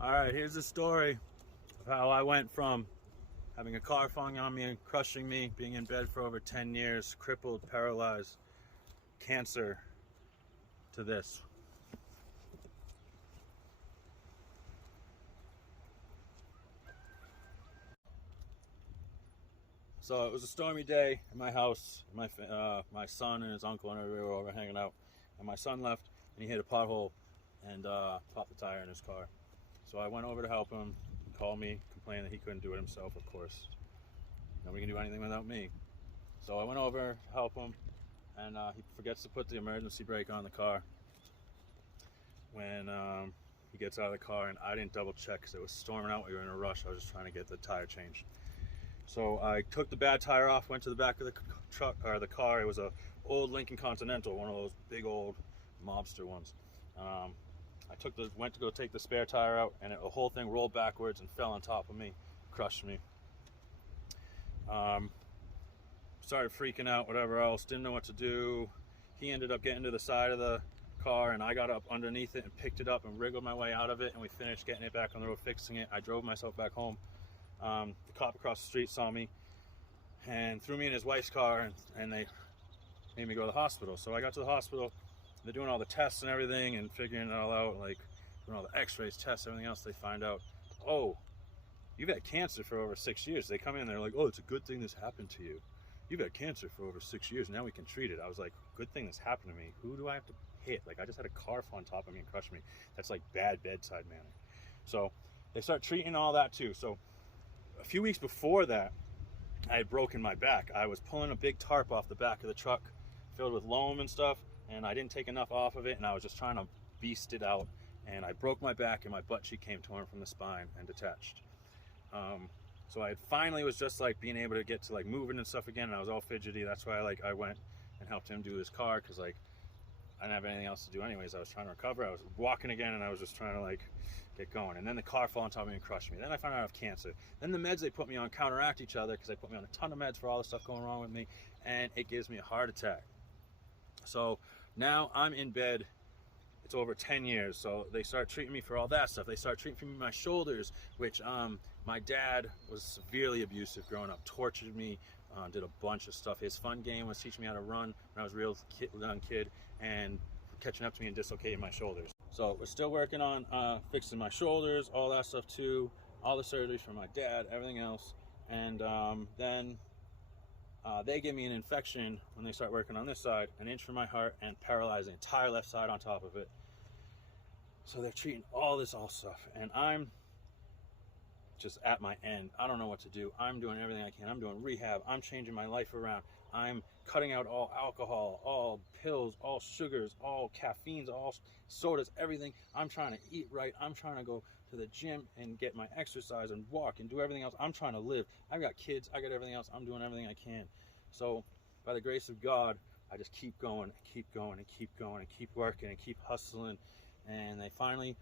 All right, here's the story of how I went from having a car falling on me and crushing me, being in bed for over 10 years, crippled, paralyzed, cancer, to this. So it was a stormy day in my house. My son and his uncle and everybody were over hanging out, and my son left and he hit a pothole and popped the tire in his car. So I went over to help him. He called me, complained that he couldn't do it himself. Of course, nobody can do anything without me. So I went over to help him, and he forgets to put the emergency brake on the car. When he gets out of the car, and I didn't double check because it was storming out. We were in a rush. I was just trying to get the tire changed. So I took the bad tire off, went to the back of the truck or the car. It was a old Lincoln Continental, one of those big old mobster ones. Went to go take the spare tire out, and the whole thing rolled backwards and fell on top of me, crushed me. Started freaking out, whatever else, didn't know what to do. He ended up getting to the side of the car, and I got up underneath it and picked it up and wriggled my way out of it, and we finished getting it back on the road, fixing it. I drove myself back home. The cop across the street saw me and threw me in his wife's car, and they made me go to the hospital. So I got to the hospital. They're doing all the tests and everything and figuring it all out, like doing all the x-rays, tests, everything else. They find out, oh, you've had cancer for over 6 years. They come in and they're like, oh, it's a good thing this happened to you. You've had cancer for over 6 years. Now we can treat it. I was like, good thing this happened to me. Who do I have to hit? Like, I just had a car fall on top of me and crush me. That's like bad bedside manner. So they start treating all that too. So a few weeks before that, I had broken my back. I was pulling a big tarp off the back of the truck filled with loam and stuff, and I didn't take enough off of it, and I was just trying to beast it out, and I broke my back, and my butt cheek came torn from the spine and detached. So I finally was just like being able to get to like moving and stuff again, and I was all fidgety. That's why I went and helped him do his car, because like I didn't have anything else to do anyways. I was trying to recover. I was walking again, and I was just trying to like get going. And then the car fell on top of me and crushed me. Then I found out I have cancer. Then the meds they put me on counteract each other, because they put me on a ton of meds for all the stuff going wrong with me, and it gives me a heart attack. So now I'm in bed. It's over 10 years. So they start treating me for all that stuff. They start treating me for my shoulders, which my dad was severely abusive growing up, tortured me, did a bunch of stuff. His fun game was teaching me how to run when I was a real young kid, and catching up to me and dislocating my shoulders. So we're still working on fixing my shoulders, all that stuff too, all the surgeries for my dad, everything else. And then they give me an infection when they start working on this side, an inch from my heart, and paralyze the entire left side on top of it. So they're treating all this stuff, and I'm just at my end. I don't know what to do. I'm doing everything I can. I'm doing rehab. I'm changing my life around. I'm cutting out all alcohol, all pills, all sugars, all caffeines, all sodas, everything. I'm trying to eat right. I'm trying to go to the gym and get my exercise and walk and do everything else. I'm trying to live. I've got kids. I got everything else. I'm doing everything I can. So by the grace of God, I just keep going and keep going and keep going and keep working and keep hustling. And they finally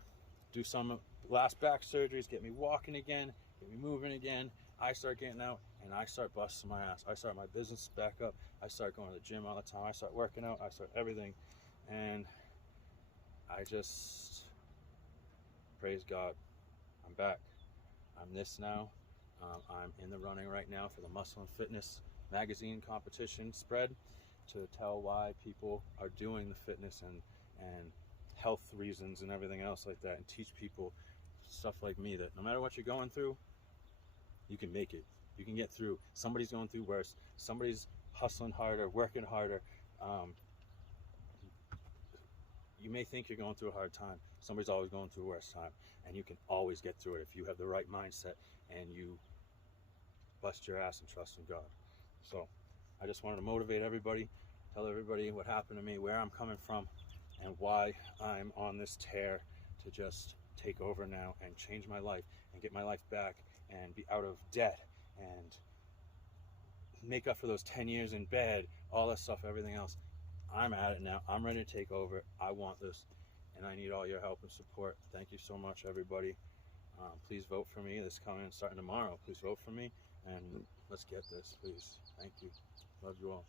do some last back surgeries, get me walking again, get me moving again. I start getting out, and I start busting my ass. I start my business back up. I start going to the gym all the time. I start working out. I start everything. And I just praise God. I'm back. I'm this now. I'm in the running right now for the Muscle and Fitness magazine competition spread to tell why people are doing the fitness and health reasons and everything else like that, and teach people stuff like me that no matter what you're going through, you can make it. You can get through. Somebody's going through worse. Somebody's hustling harder, working harder. You may think you're going through a hard time. Somebody's always going through a worse time, and you can always get through it if you have the right mindset and you bust your ass and trust in God. So I just wanted to motivate everybody, tell everybody what happened to me, where I'm coming from, and why I'm on this tear to just take over now and change my life and get my life back and be out of debt and make up for those 10 years in bed, all that stuff, everything else. I'm at it now. I'm ready to take over. I want this, and I need all your help and support. Thank you so much, everybody. Please vote for me. This is coming starting tomorrow. Please vote for me, and let's get this, please. Thank you. Love you all.